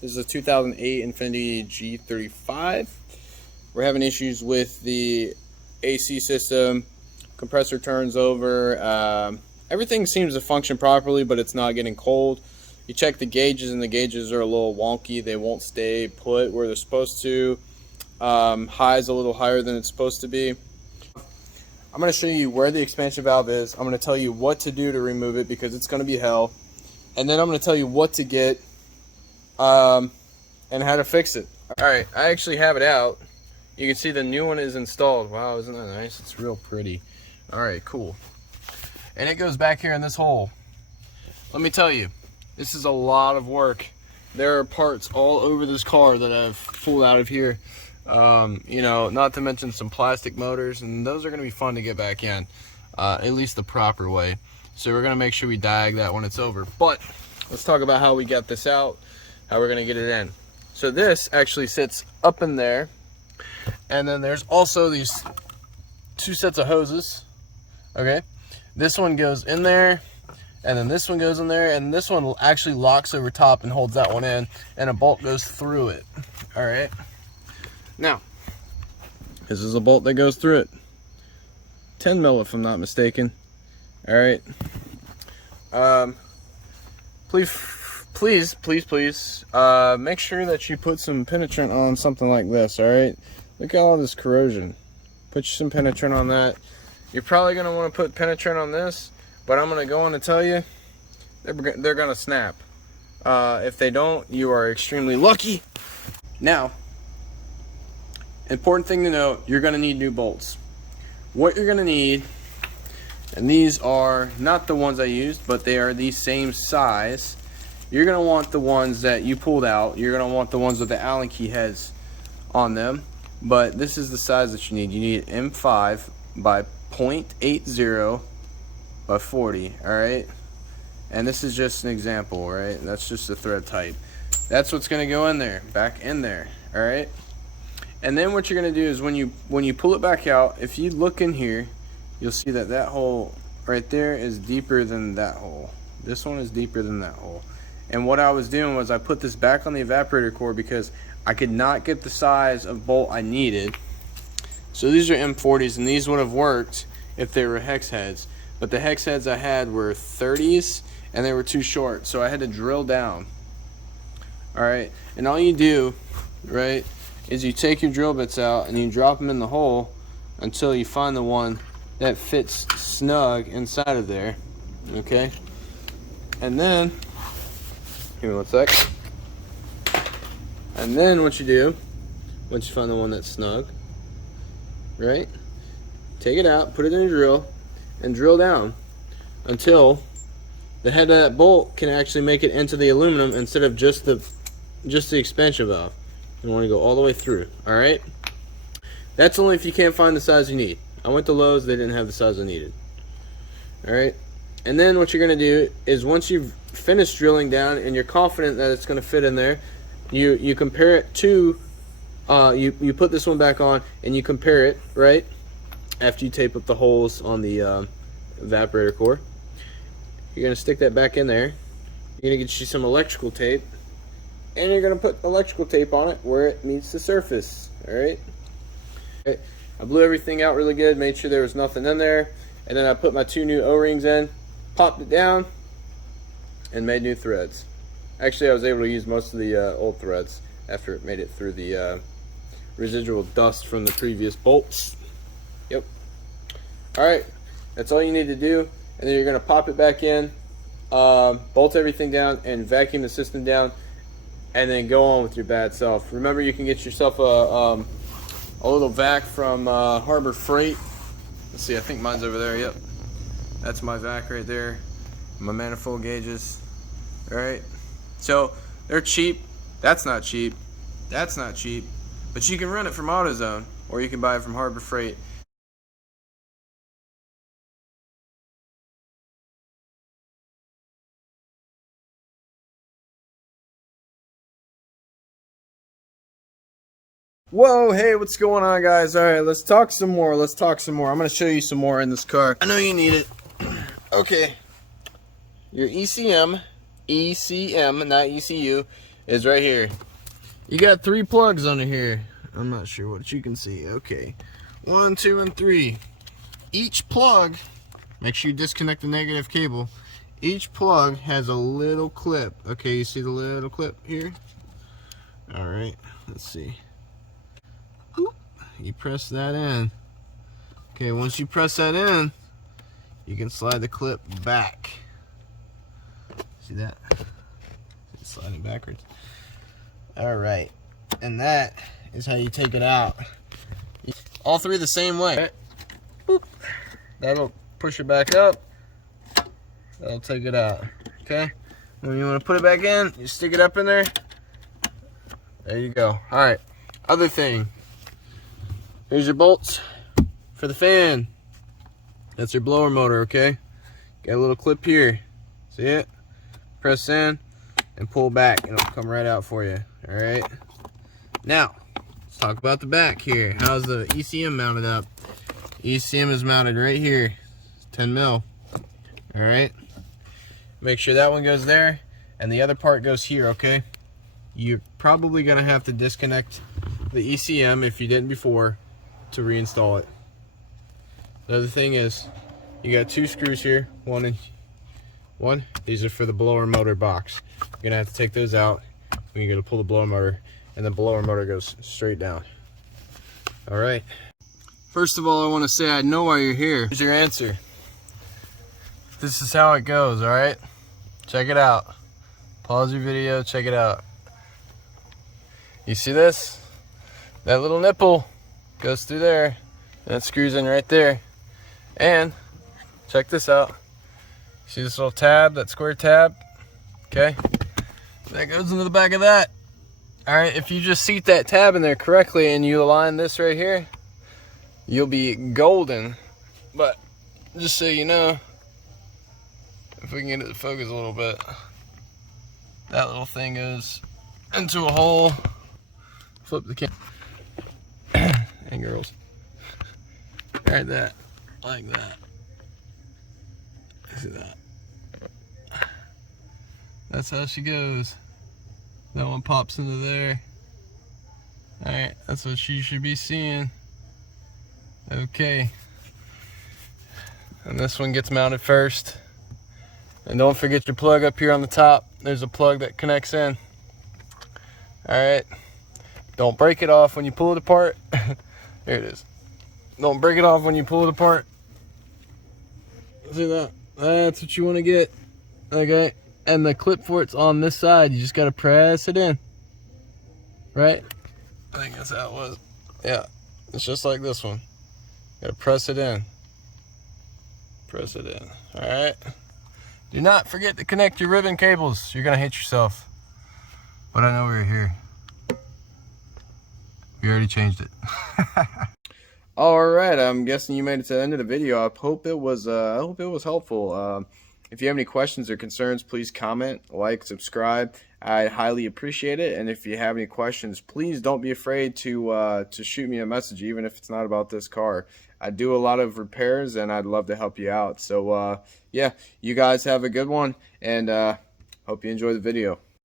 This is a 2008 Infiniti G35. We're having issues with the AC system. Compressor turns over. Everything seems to function properly, but it's not getting cold. You check the gauges, and the gauges are a little wonky. They won't stay put where they're supposed to. High is a little higher than it's supposed to be. I'm going to show you where the expansion valve is. I'm going to tell you what to do to remove it because it's going to be hell. And then I'm going to tell you what to get and how to fix it. Alright, I actually have it out. You can see the new one is installed. Wow, isn't that nice? It's real pretty. Alright, cool. And it goes back here in this hole. Let me tell you, this is a lot of work. There are parts all over this car that I've pulled out of here. You know, not to mention some plastic motors, and those are going to be fun to get back in, at least the proper way. So we're going to make sure we diag that when it's over. But let's talk about how we got this out, how we're going to get it in. So this actually sits up in there, and then there's also these two sets of hoses. Okay, this one goes in there, and then this one goes in there, and this one actually locks over top and holds that one in, and a bolt goes through it. All right. Now, this is a bolt that goes through it. 10 mil if I'm not mistaken. Alright. Please, make sure that you put some penetrant on something like this, alright? Look at all this corrosion. Put some penetrant on that. You're probably going to want to put penetrant on this, but I'm going to go on to tell you, they're going to snap. If they don't, you are extremely lucky. Now, important thing to note, you're going to need new bolts. What you're going to need, and these are not the ones I used, but they are the same size. You're going to want the ones that you pulled out. You're going to want the ones with the Allen key heads on them. But this is the size that you need. You need M5 by 0.80 by 40, alright? And this is just an example, right? That's just the thread type. That's what's going to go in there, back in there, alright? And then what you're going to do is when you pull it back out, if you look in here, you'll see that that hole right there is deeper than that hole. This one is deeper than that hole. And what I was doing was I put this back on the evaporator core because I could not get the size of bolt I needed. So these are M40s, and these would have worked if they were hex heads. But the hex heads I had were 30s, and they were too short, so I had to drill down. Alright, and all you do, right, is you take your drill bits out and you drop them in the hole until you find the one that fits snug inside of there. Okay, and then give me one sec. And then what you do, once you find the one that's snug, right, take it out, put it in a drill, and drill down until the head of that bolt can actually make it into the aluminum instead of just the expansion valve. You want to go all the way through. Alright, that's only if you can't find the size you need. I went to Lowe's, they didn't have the size I needed. Alright, and then what you're going to do is once you've finished drilling down and you're confident that it's going to fit in there, you compare it to you put this one back on and you compare it, right, after you tape up the holes on the evaporator core. You're going to stick that back in there. You're going to get you some electrical tape, and you're going to put electrical tape on it where it meets the surface. Alright? I blew everything out really good, made sure there was nothing in there, and then I put my two new O-rings in, popped it down, and made new threads. Actually, I was able to use most of the old threads after it made it through the residual dust from the previous bolts. Yep. Alright, that's all you need to do, and then you're going to pop it back in, bolt everything down, and vacuum the system down, and then go on with your bad self. Remember, you can get yourself a little vac from Harbor Freight. Let's see, I think mine's over there. Yep, that's my vac right there. My manifold gauges. All right, so they're cheap. That's not cheap. That's not cheap. But you can rent it from AutoZone, or you can buy it from Harbor Freight. Whoa, hey, what's going on, guys? All right, let's talk some more. I'm going to show you some more in this car. I know you need it. Okay. Your ECM, not ECU, is right here. You got 3 plugs under here. I'm not sure what you can see. Okay. 1, 2, and 3. Each plug, make sure you disconnect the negative cable. Each plug has a little clip. Okay, you see the little clip here? Alright, let's see. Boop. You press that in. Okay, once you press that in, you can slide the clip back. See that? It's sliding backwards. Alright, and that is how you take it out. All 3 the same way. Boop. That'll push it back up. That'll take it out. Okay? When you want to put it back in, you stick it up in there. There you go. Alright. Other thing. Here's your bolts for the fan. That's your blower motor, okay? Got a little clip here. See it? Press in and pull back and it'll come right out for you. Alright? Now, let's talk about the back here. How's the ECM mounted up? ECM is mounted right here. 10 mil. Alright? Make sure that one goes there and the other part goes here, okay? You're probably going to have to disconnect the ECM if you didn't before to reinstall it. The other thing is, you got 2 screws here. One. These are for the blower motor box. You're going to have to take those out when you're going to pull the blower motor, and the blower motor goes straight down. Alright. First of all, I want to say I know why you're here. Here's your answer. This is how it goes, alright? Check it out. Pause your video, check it out. You see this? That little nipple goes through there, and it screws in right there. And, check this out. See this little tab, that square tab? Okay? That goes into the back of that. Alright, if you just seat that tab in there correctly and you align this right here, you'll be golden. But, just so you know, if we can get it to focus a little bit, that little thing goes into a hole. Flip the camera. And girls. Right that. Like that. See that? That's how she goes. That one pops into there. Alright, that's what you should be seeing. Okay. And this one gets mounted first. And don't forget your plug up here on the top. There's a plug that connects in. Alright. Don't break it off when you pull it apart. There it is. Don't break it off when you pull it apart. See that? That's what you want to get. Okay. And the clip for it's on this side. You just got to press it in. Right? I think that's how it was. Yeah. It's just like this one. Got to press it in. Press it in. Alright. Do not forget to connect your ribbon cables. You're going to hit yourself. But I know we're here. We already changed it. Alright, I'm guessing you made it to the end of the video. I hope it was helpful. If you have any questions or concerns, please comment, like, subscribe. I highly appreciate it. And if you have any questions, please don't be afraid to shoot me a message, even if it's not about this car. I do a lot of repairs, and I'd love to help you out. So, yeah, you guys have a good one, and hope you enjoy the video.